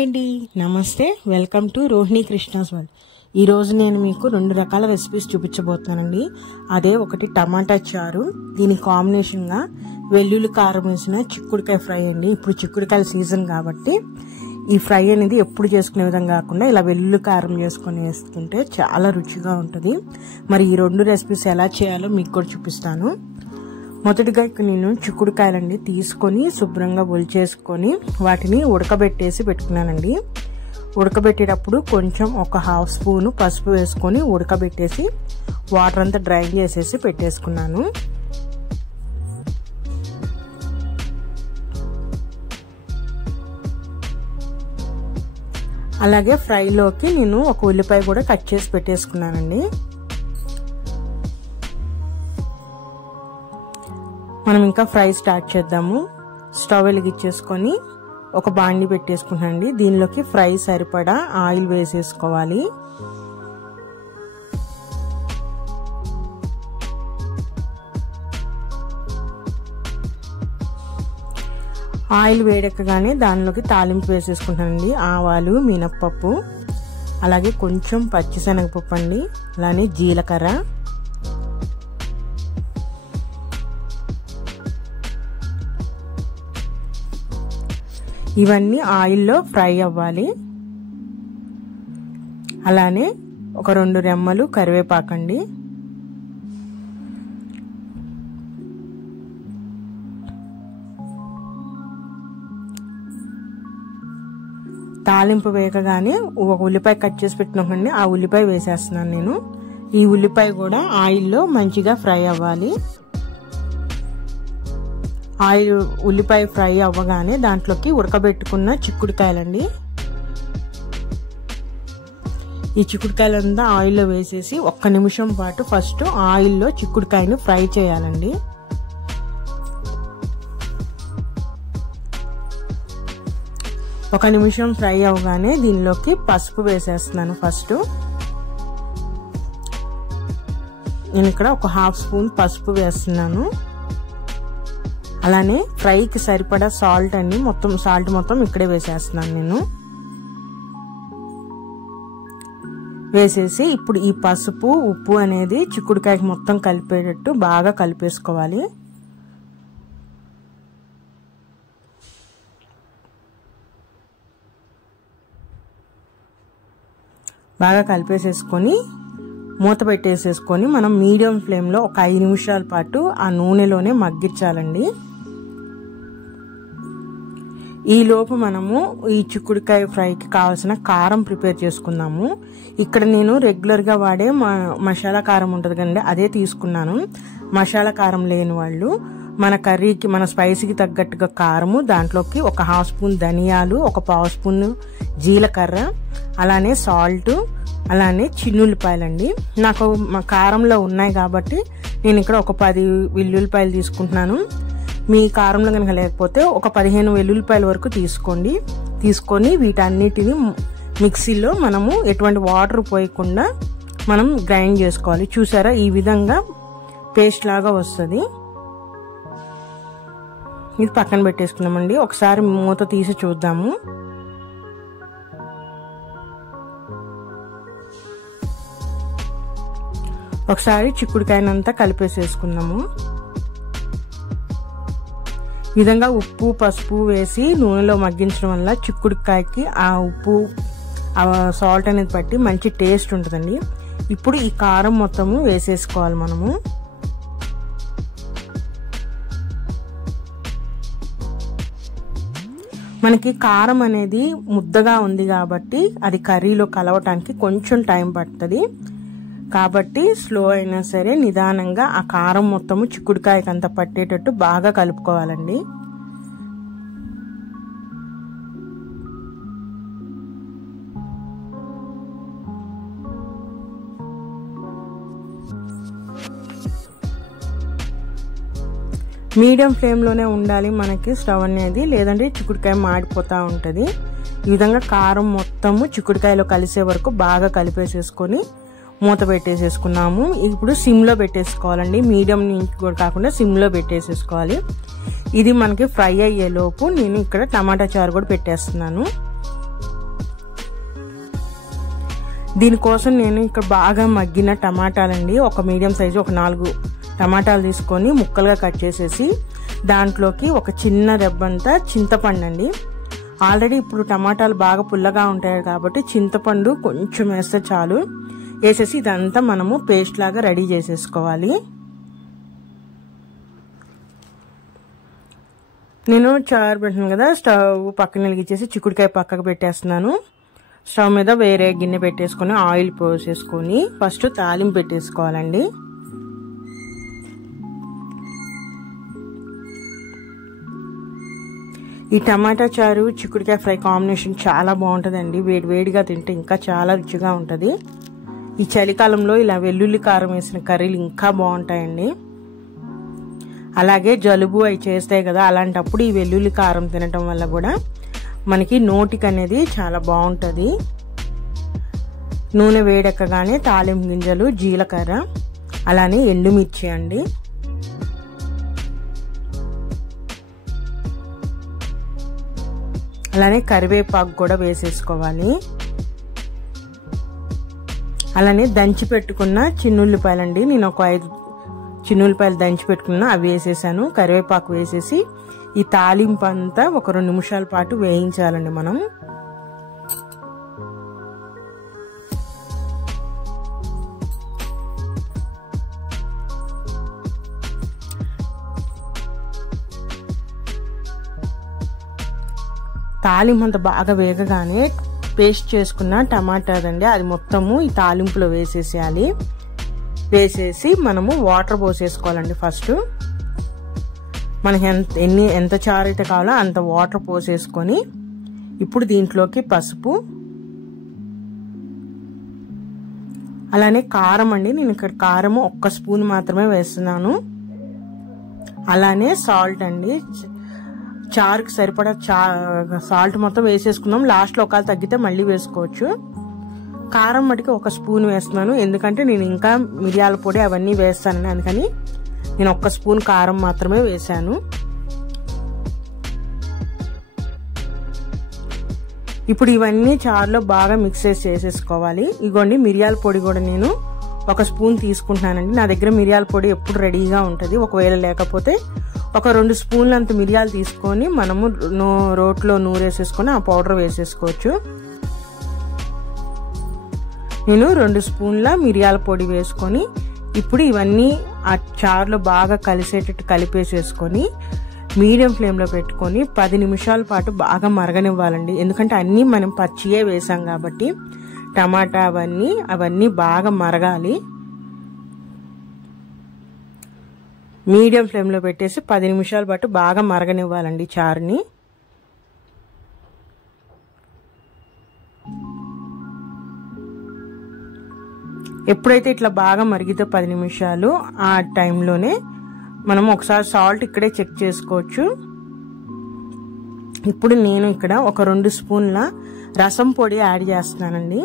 Hi అండి, నమస్తే. Welcome to Rohini Krishna's world. ఈరోజు నేను మీకు 2 రకాల రెసిపీస్ చూపించబోతున్నానండి. అదే ఒకటి టమాటా చారు, దీనికి కాంబినేషన్గా వెల్లుల్లి కారం వేసిన చిక్కుడుకాయ ఫ్రై అండి. ఇప్పుడు చిక్కుడుకాయల సీజన్ కాబట్టి ఈ ఫ్రై అనేది ఎప్పుడు చేసుకునే విధంగా కాకుండా ఇలా వెల్లుల్లి కారం చేసుకొని వేసుకుంటే చాలా రుచిగా ఉంటుంది. మరి ఈ 2 రెసిపీస్ ఎలా చేయాలో మీకు కూడా చూపిస్తాను. మొదటిగా నేను చిక్కుడుకాయలండి తీసుకొని శుభ్రంగా ఒలిచేసుకొని వాటిని ఉడకబెట్టేసి పెట్టుకున్నానండి. ఉడకబెట్టేటప్పుడు కొంచెం ఒక 1/2 స్పూన్ పసుపు వేసుకొని ఉడకబెట్టేసి వాటర్ అంతా డ్రైన్ చేసేసి పెట్టేసుకున్నాను. అలాగే ఫ్రైలోకి నేను ఒక ఉల్లిపాయ కూడా కట్ చేసి పెట్టేసుకున్నానండి. మనం ఇంకా ఫ్రై స్టార్ట్ చేద్దాము. స్టవ్ వెలిగించేసుకొని ఒక బాండి పెట్టేసుకుంటానండి. దీనిలోకి ఫ్రై సరిపడా ఆయిల్ వేసేసుకోవాలి. ఆయిల్ వేడెక్కగానే దానిలోకి తాలింపు వేసేసుకుంటానండి. ఆవాలు, మినప్పప్పు, అలాగే కొంచెం పచ్చిశనగపప్పు అండి, అలానే జీలకర్ర, ఇవన్నీ ఆయిల్లో ఫ్రై అవ్వాలి. అలానే ఒక 2 రెమ్మలు కరివేపాకండి, తాలింపు వేయగానే ఒక ఉల్లిపాయ కట్ చేసి పెట్టినామండి, ఆ ఉల్లిపాయ వేసేస్తున్నాను నేను. ఈ ఉల్లిపాయ కూడా ఆయిల్లో మంచిగా ఫ్రై అవ్వాలి. ఉల్లిపాయ ఫ్రై అవ్వగానే దాంట్లోకి ఉడకబెట్టుకున్న చిక్కుడుకాయలండి, ఈ చిక్కుడుకాయలంతా ఆయిల్లో వేసేసి 1 నిమిషం పాటు ఫస్ట్ ఆయిల్లో చిక్కుడుకాయను ఫ్రై చేయాలండి. ఒక నిమిషం ఫ్రై అవ్వగానే దీనిలోకి పసుపు వేసేస్తున్నాను. ఫస్ట్ నేను ఇక్కడ ఒక 1/2 స్పూన్ పసుపు వేస్తున్నాను. అలానే ఫ్రైకి సరిపడా సాల్ట్ అండి, సాల్ట్ మొత్తం ఇక్కడే వేసేస్తున్నాను నేను. వేసేసి ఇప్పుడు ఈ పసుపు, ఉప్పు అనేది చిక్కుడుకాయకి మొత్తం కలిపేటట్టు బాగా కలిపేసుకోవాలి. బాగా కలిపేసేసుకొని మూత పెట్టేసేసుకొని మనం మీడియం ఫ్లేమ్లో ఒక 5 నిమిషాల పాటు ఆ నూనెలోనే మగ్గించాలండి. ఈలోపు మనము ఈ చిక్కుడుకాయ ఫ్రైకి కావాల్సిన కారం ప్రిపేర్ చేసుకుందాము. ఇక్కడ నేను రెగ్యులర్గా వాడే మసాలా కారం ఉంటుంది కదండి, అదే తీసుకున్నాను. మసాలా కారం లేని వాళ్ళు మన కర్రీకి, మన స్పైసీకి తగ్గట్టుగా కారము, దాంట్లోకి ఒక 1/2 స్పూన్ ధనియాలు, ఒక 1/2 స్పూన్ జీలకర్ర, అలానే సాల్ట్, అలానే చిన్నుల్లిపాయలండి. నాకు మా కారంలో ఉన్నాయి కాబట్టి నేను ఇక్కడ ఒక 10 వెల్లుల్లిపాయలు తీసుకుంటున్నాను. మీ కారంలో కనుక లేకపోతే ఒక 15 వెల్లుల్లిపాయల వరకు తీసుకొని వీటన్నిటిని మిక్సీలో మనము ఎటువంటి వాటర్ పోయకుండా మనం గ్రైండ్ చేసుకోవాలి. చూసారా, ఈ విధంగా పేస్ట్ లాగా వస్తుంది. ఇది పక్కన పెట్టేసుకున్నామండి. ఒకసారి మూత తీసి చూద్దాము. ఒకసారి చిక్కుడుకాయనంతా కలిపేసేసుకుందాము. ఈ విధంగా ఉప్పు, పసుపు వేసి నూనెలో మగ్గించడం వల్ల చిక్కుడుకాయకి ఆ ఉప్పు, ఆ సాల్ట్ అనేది పట్టి మంచి టేస్ట్ ఉంటుందండి. ఇప్పుడు ఈ కారం మొత్తము వేసేసుకోవాలి మనము. మనకి కారం అనేది ముద్దగా ఉంది కాబట్టి అది కర్రీలో కలవటానికి కొంచెం టైం పడుతుంది. కాబట్టి స్లో అయినా సరే నిదానంగా ఆ కారం మొత్తము చిక్కుడుకాయకి అంతా పట్టేటట్టు బాగా కలుపుకోవాలండి. మీడియం ఫ్లేమ్లోనే ఉండాలి మనకి స్టవ్ అనేది, లేదంటే చిక్కుడుకాయ మాడిపోతూ ఉంటుంది. ఈ విధంగా కారం మొత్తము చిక్కుడుకాయలో కలిసే వరకు బాగా కలిపేసేసుకొని మూత పెట్టేసేసుకున్నాము. ఇప్పుడు సిమ్లో పెట్టేసుకోవాలండి, మీడియం నుంచి కూడా కాకుండా సిమ్లో పెట్టేసేసుకోవాలి. ఇది మనకి ఫ్రై అయ్యేలోపు నేను ఇక్కడ టమాటా చారు కూడా పెట్టేస్తున్నాను. దీనికోసం నేను ఇక్కడ బాగా మగ్గిన టమాటాలండి, ఒక మీడియం సైజు ఒక 4 టమాటాలు తీసుకొని ముక్కలుగా కట్ చేసేసి దాంట్లోకి ఒక చిన్న రెబ్బంతా చింతపండు అండి. ఆల్రెడీ ఇప్పుడు టమాటాలు బాగా పుల్లగా ఉంటాయి కాబట్టి చింతపండు కొంచెం వేస్తే చాలు. వేసేసి ఇదంతా మనము పేస్ట్ లాగా రెడీ చేసేసుకోవాలి. నేను చారు పెట్టాను కదా, స్టవ్ పక్కన వెలిగించేసి చిక్కుడుకాయ పక్కకు పెట్టేస్తున్నాను. స్టవ్ మీద వేరే గిన్నె పెట్టేసుకొని ఆయిల్ పోసేసుకొని ఫస్ట్ తాలింపు పెట్టేసుకోవాలండి. ఈ టమాటా చారు చిక్కుడుకాయ ఫ్రై కాంబినేషన్ చాలా బాగుంటుందండి. వేడివేడిగా తింటే ఇంకా చాలా రుచిగా ఉంటుంది. ఈ చలికాలంలో ఇలా వెల్లుల్లి కారం వేసిన కర్రీలు ఇంకా బాగుంటాయండి. అలాగే జలుబు అవి చేస్తాయి కదా, అలాంటప్పుడు ఈ వెల్లుల్లి కారం తినటం వల్ల కూడా మనకి నోటికి అనేది చాలా బాగుంటుంది. నూనె వేడెక్కగానే తాలింపు గింజలు, జీలకర్ర, అలానే ఎండుమిర్చి అండి. అలానే కరివేపాకు కూడా వేసేసుకోవాలి. అలానే దంచి పెట్టుకున్న చిన్నుల్లిపాయలండి, నేను ఒక 5 చిన్నుల్లిపాయలు దంచి పెట్టుకున్నా, అవి వేసేసాను. కరివేపాకు వేసేసి ఈ తాలింపు అంతా ఒక 2 నిమిషాల పాటు వేయించాలండి మనం. తాలింపు అంతా బాగా వేగగానే పేస్ట్ చేసుకున్న టమాటాదండి అది మొత్తము ఈ తాలింపులో వేసేసేయాలి. వేసేసి మనము వాటర్ పోసేసుకోవాలండి. ఫస్ట్ మనకి ఎంత చారు అయితే కావాలో అంత వాటర్ పోసేసుకొని ఇప్పుడు దీంట్లోకి పసుపు, అలానే కారం అండి, నేను ఇక్కడ కారం 1 స్పూన్ మాత్రమే వేస్తున్నాను. అలానే సాల్ట్ అండి, చారుకి సరిపడా సాల్ట్ మొత్తం వేసేసుకుందాం. లాస్ట్లో ఒకవేళ తగ్గితే మళ్ళీ వేసుకోవచ్చు. కారం మటుకు 1 స్పూన్ వేస్తున్నాను, ఎందుకంటే నేను ఇంకా మిరియాల పొడి అవన్నీ వేస్తానని, అందుకని నేను 1 స్పూన్ కారం మాత్రమే వేసాను. ఇప్పుడు ఇవన్నీ చారులో బాగా మిక్స్ చేసేసుకోవాలి. ఇగోండి మిరియాల పొడి కూడా నేను 1 స్పూన్ తీసుకుంటున్నానండి. నా దగ్గర మిరియాల పొడి ఎప్పుడు రెడీగా ఉంటుంది. ఒకవేళ లేకపోతే ఒక 2 స్పూన్లంత మిరియాలు తీసుకొని మనము రోట్లో నూరేసేసుకొని ఆ పౌడర్ వేసేసుకోవచ్చు. నేను 2 స్పూన్ల మిరియాల పొడి వేసుకొని ఇప్పుడు ఇవన్నీ ఆ చారులో బాగా కలిసేటట్టు కలిపేసేసుకొని మీడియం ఫ్లేమ్లో పెట్టుకొని 10 నిమిషాల పాటు బాగా మరగనివ్వాలండి. ఎందుకంటే అన్నీ మనం పచ్చియే వేసాం కాబట్టి టమాటా అవన్నీ బాగా మరగాలి. మీడియం ఫ్లేమ్లో పెట్టేసి 10 నిమిషాల పాటు బాగా మరగనివ్వాలండి చారుని. ఎప్పుడైతే ఇట్లా బాగా మరిగితే 10 నిమిషాలు ఆ టైంలోనే మనం ఒకసారి సాల్ట్ ఇక్కడే చెక్ చేసుకోవచ్చు. ఇప్పుడు నేను ఇక్కడ ఒక 2 స్పూన్ల రసం పొడి యాడ్ చేస్తున్నానండి.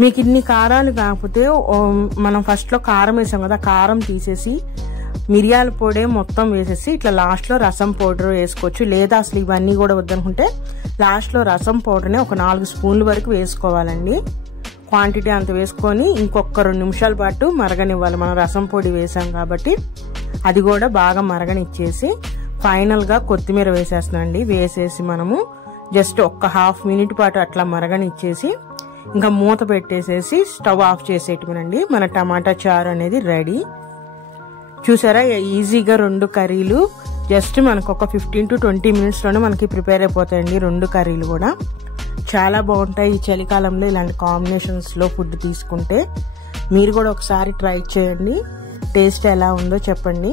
మీకు ఇన్ని కారాలు కాకపోతే మనం ఫస్ట్లో కారం వేసాం కదా, కారం తీసేసి మిరియాల పొడి మొత్తం వేసేసి ఇట్లా లాస్ట్లో రసం పౌడర్ వేసుకోవచ్చు. లేదా అసలు ఇవన్నీ కూడా వద్దనుకుంటే లాస్ట్లో రసం పౌడర్ని ఒక 4 స్పూన్ల వరకు వేసుకోవాలండి. క్వాంటిటీ అంత వేసుకొని ఇంకొక 2 నిమిషాల పాటు మరగనివ్వాలి. మనం రసం పొడి వేసాం కాబట్టి అది కూడా బాగా మరగనిచ్చేసి ఫైనల్గా కొత్తిమీర వేసేస్తున్నాండి. వేసేసి మనము జస్ట్ ఒక 1/2 మినిట్ పాటు అట్లా మరగనిచ్చేసి ఇంకా మూత పెట్టేసేసి స్టవ్ ఆఫ్ చేసేయటమేనండి. మన టమాటా చారు అనేది రెడీ. చూసారా, ఈజీగా 2 కర్రీలు జస్ట్ మనకు ఒక 15 to 20 మినిట్స్లోనే మనకి ప్రిపేర్ అయిపోతాయండి. 2 కర్రీలు కూడా చాలా బాగుంటాయి. ఈ చలికాలంలో ఇలాంటి కాంబినేషన్స్లో ఫుడ్ తీసుకుంటే మీరు కూడా ఒకసారి ట్రై చేయండి. టేస్ట్ ఎలా ఉందో చెప్పండి.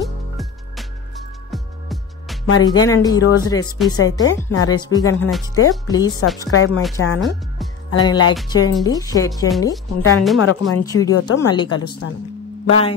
మరి ఇదేనండి ఈరోజు రెసిపీస్ అయితే. నా రెసిపీ కనుక నచ్చితే ప్లీజ్ సబ్స్క్రైబ్ మై ఛానల్. అలానే లైక్ చేయండి, షేర్ చేయండి. ఉంటానండి మరొక మంచి వీడియోతో మళ్ళీ కలుస్తాను. బాయ్.